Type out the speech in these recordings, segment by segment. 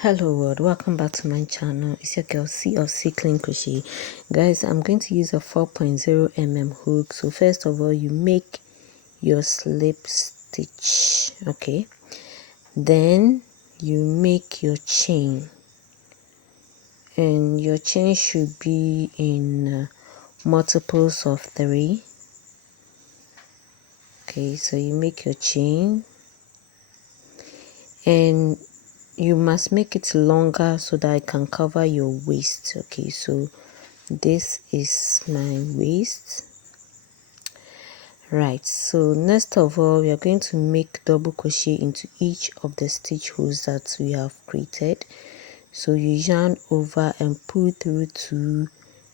Hello world, welcome back to my channel. It's your girl C of C Clean Crochet. Guys, I'm going to use a 4.0 mm hook. So first of all, you make your slip stitch, okay? Then you make your chain, and your chain should be in multiples of 3. Okay, so you make your chain, and you must make it longer so that it can cover your waist. Okay, so this is my waist. Right, so next of all, we are going to make double crochet into each of the stitch holes that we have created. So you yarn over and pull through 2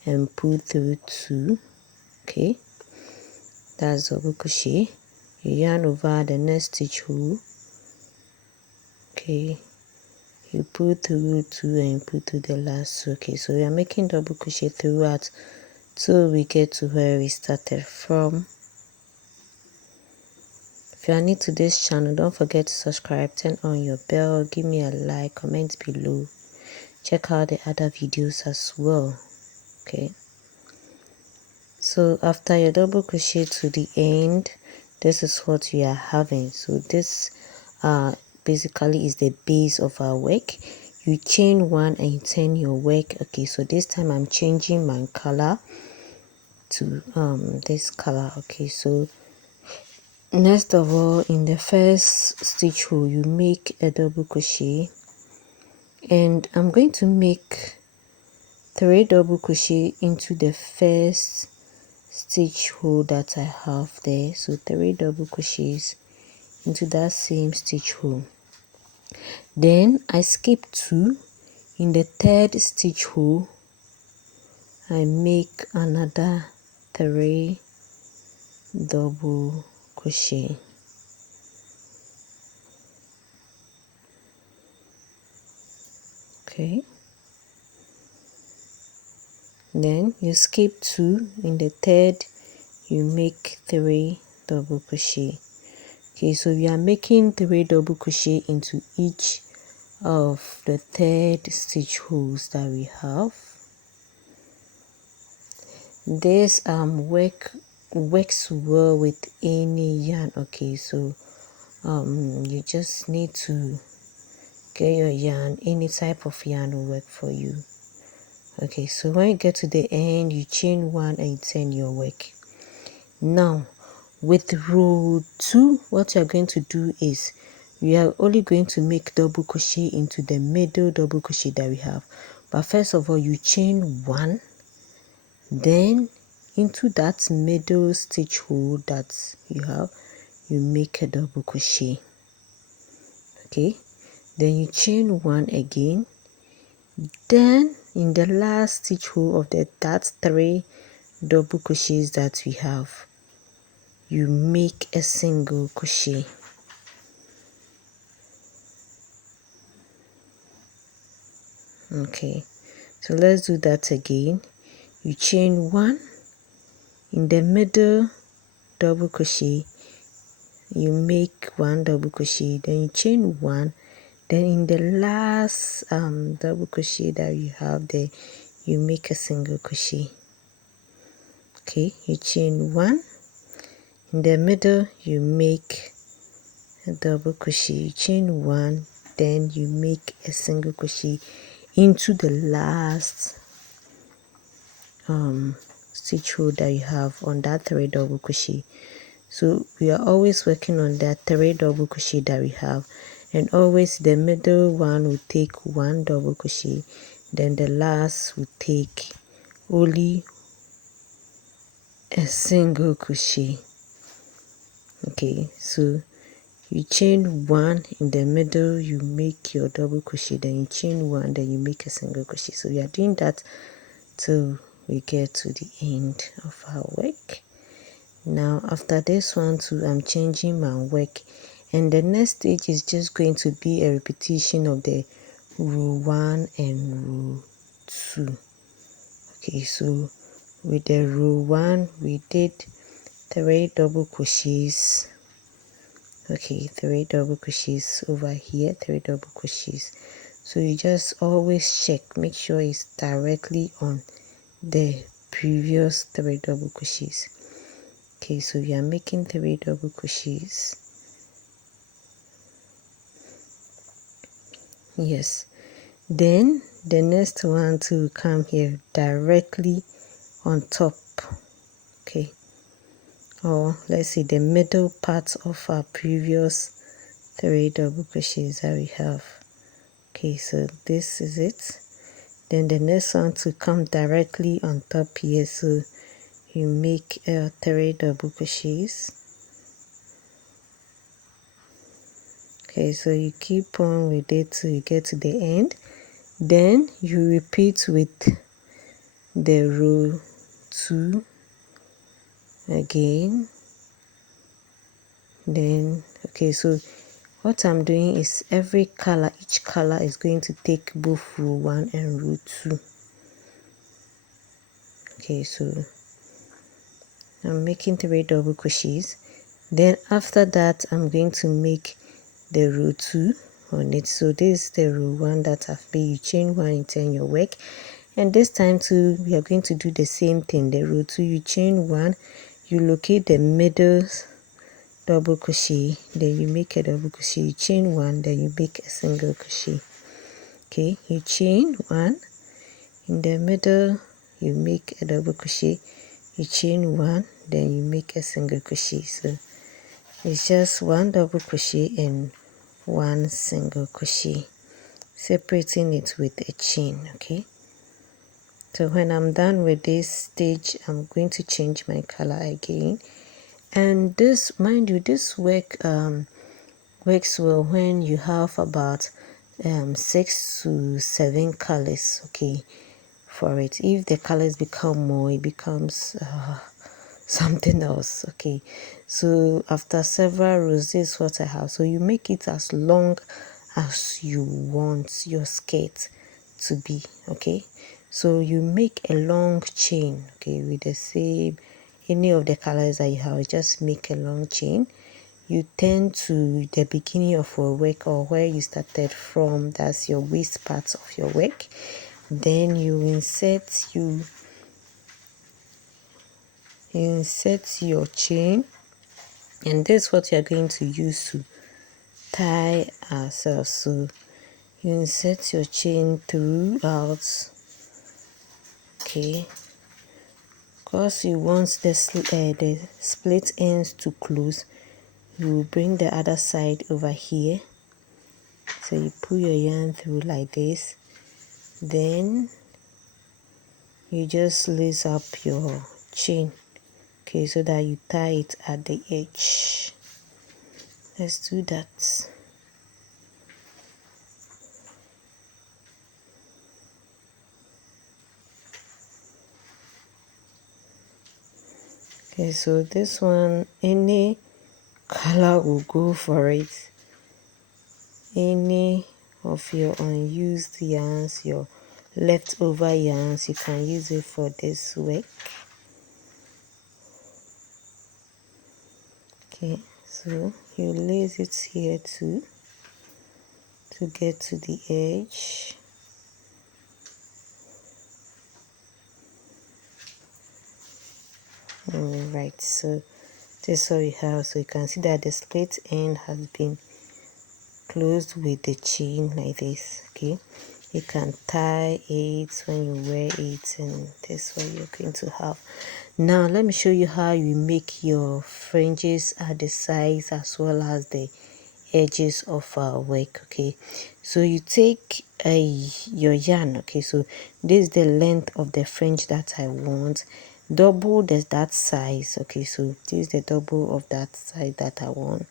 and pull through 2. Okay, that's double crochet. You yarn over the next stitch hole. Okay, you pull through 2 and pull through the last 2. Okay, so we are making double crochet throughout till we get to where we started from. If you are new to this channel, don't forget to subscribe, turn on your bell, give me a like, comment below, check out the other videos as well. Okay, so after your double crochet to the end, this is what we are having. So this basically is the base of our work. You chain 1 and you turn your work. Okay, so this time I'm changing my color to this color. Okay, so next of all, in the first stitch hole, you make a double crochet, and I'm going to make 3 double crochet into the first stitch hole that I have there. So 3 double crochets into that same stitch hole. Then I skip 2. In the third stitch hole, I make another 3 double crochet. Okay, then you skip 2. In the third, you make 3 double crochet. Okay, so we are making 3 double crochet into each of the third stitch holes that we have. This works well with any yarn. Okay, so you just need to get your yarn. Any type of yarn will work for you. Okay, so when you get to the end, you chain 1 and you turn your work. Now with row 2, what you're going to do is we are only going to make double crochet into the middle double crochet that we have. But first of all, you chain 1, then into that middle stitch hole that you have, you make a double crochet. Okay, then you chain 1 again, then in the last stitch hole of that 3 double crochets that we have, you make a single crochet. Okay, so let's do that again. You chain 1, in the middle double crochet you make 1 double crochet, then you chain 1, then in the last double crochet that you have there, you make a single crochet. Okay, you chain 1, in the middle you make a double crochet, you chain 1, then you make a single crochet into the last stitch hole that you have on that 3 double crochet. So we are always working on that 3 double crochet that we have, and always the middle one will take 1 double crochet, then the last will take only a single crochet. Okay, so you chain 1 in the middle, you make your double crochet, then you chain 1, then you make a single crochet. So we are doing that till we get to the end of our work. Now after this one too, I'm changing my work, and the next stage is just going to be a repetition of the row 1 and row 2. Okay, so with the row 1 we did 3 double crochets. Okay, 3 double crochets over here, 3 double crochets. So you just always check, make sure it's directly on the previous 3 double crochets. Okay, so we are making 3 double crochets. Yes, then the next one to come here directly on top. Okay, or let's see, the middle part of our previous 3 double crochets that we have. Okay, so this is it. Then the next one to come directly on top here, so you make 3 double crochets. Okay, so you keep on with it till you get to the end. Then you repeat with the row 2 again. Then okay, so what I'm doing is every color, each color is going to take both row 1 and row 2. Okay, so I'm making 3 double crochets. Then after that I'm going to make the row 2 on it. So this is the row 1 that I've made. You chain 1, you turn your work, and this time too we are going to do the same thing. The row 2, you chain 1, you locate the middle double crochet, then you make a double crochet, you chain 1, then you make a single crochet. Okay, you chain 1 in the middle, you make a double crochet, you chain 1, then you make a single crochet. So it's just 1 double crochet and 1 single crochet, separating it with a chain. Okay, so when I'm done with this stage, I'm going to change my color again. And this, mind you, this works well when you have about 6 to 7 colors. Okay, for it, if the colors become more, it becomes something else. Okay, so after several rows, this is what I have. So you make it as long as you want your skirt to be. Okay, so you make a long chain, okay, with the same, any of the colors that you have, just make a long chain. You turn to the beginning of your work, or where you started from, that's your waist part of your work. Then you insert your chain, and this is what you're going to use to tie ourselves. So you insert your chain throughout. Okay, because you want the split ends to close, you bring the other side over here. So you pull your yarn through like this, then you just lace up your chain, okay, so that you tie it at the edge. Let's do that. Okay, so this one, any color will go for it. Any of your unused yarns, your leftover yarns, you can use it for this work. Okay, so you lace it here too to get to the edge. Alright, so this is what we have. So you can see that the split end has been closed with the chain like this. Okay, you can tie it when you wear it, and this is what you're going to have. Now let me show you how you make your fringes at the sides as well as the edges of our work. Okay, so you take your yarn. Okay, so this is the length of the fringe that I want, double that size. Okay, so this is the double of that size that I want.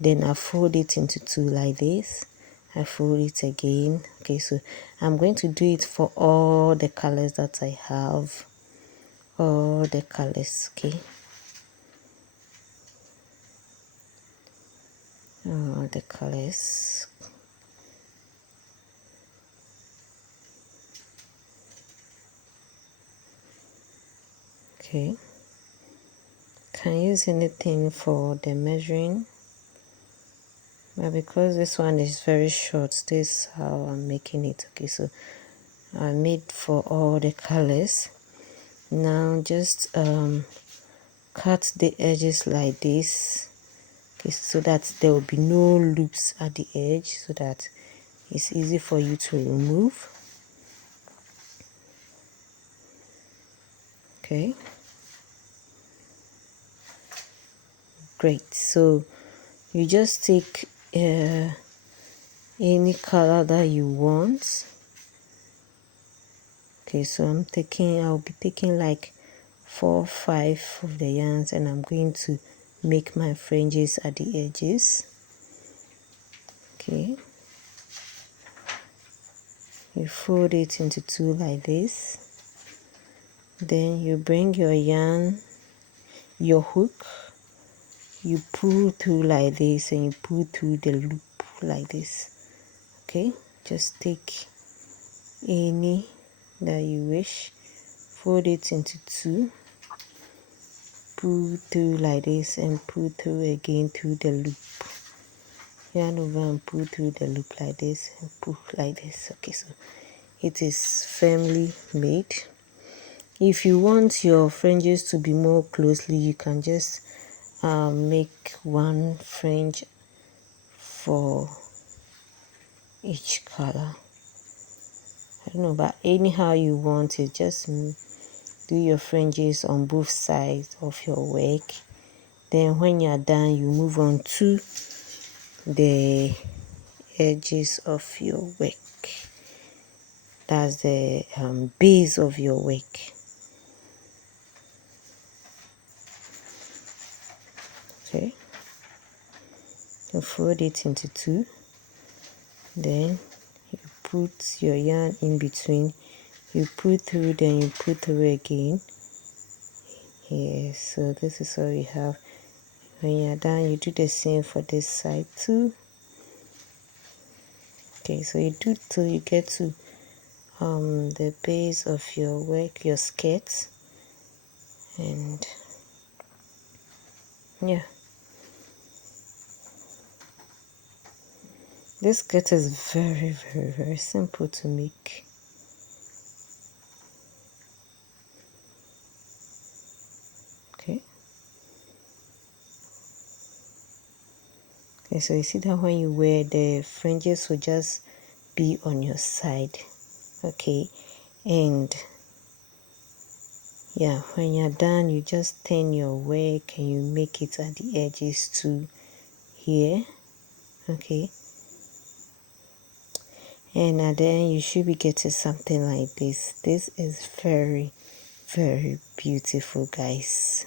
Then I fold it into 2 like this. I fold it again. Okay, so I'm going to do it for all the colors that I have, all the colors. Okay, all the colors. Okay, can use anything for the measuring. but because this one is very short, this is how I'm making it. Okay, so I made for all the colors. Now just cut the edges like this, okay, so that there will be no loops at the edge, so that it's easy for you to remove. Okay, great. So you just take any color that you want. Okay, so I'll be taking like 4 or 5 of the yarns, and I'm going to make my fringes at the edges. Okay, you fold it into 2 like this, then you bring your yarn, your hook, you pull through like this, and you pull through the loop like this. Okay, just take any that you wish, fold it into 2, pull through like this, and pull through again through the loop. Yarn over and pull through the loop like this, and pull like this. Okay, so it is firmly made. If you want your fringes to be more closely, you can just make 1 fringe for each color. I don't know, but anyhow you want it, just do your fringes on both sides of your work. Then when you're done, you move on to the edges of your work. That's the base of your work. Okay, you fold it into 2, then you put your yarn in between, you pull through, then you pull through again. Yes, so this is what we have. When you're done, you do the same for this side too. Okay, so you do till you get to the base of your work, your skirt, and yeah, this skirt is very simple to make. Okay, so you see that when you wear, the fringes will just be on your side. Okay, and yeah, when you're done, you just turn your work and you make it at the edges too here. Okay, and at the end you should be getting something like this. This is very beautiful, guys.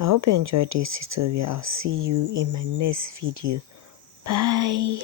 I hope you enjoyed this tutorial. I'll see you in my next video. Bye.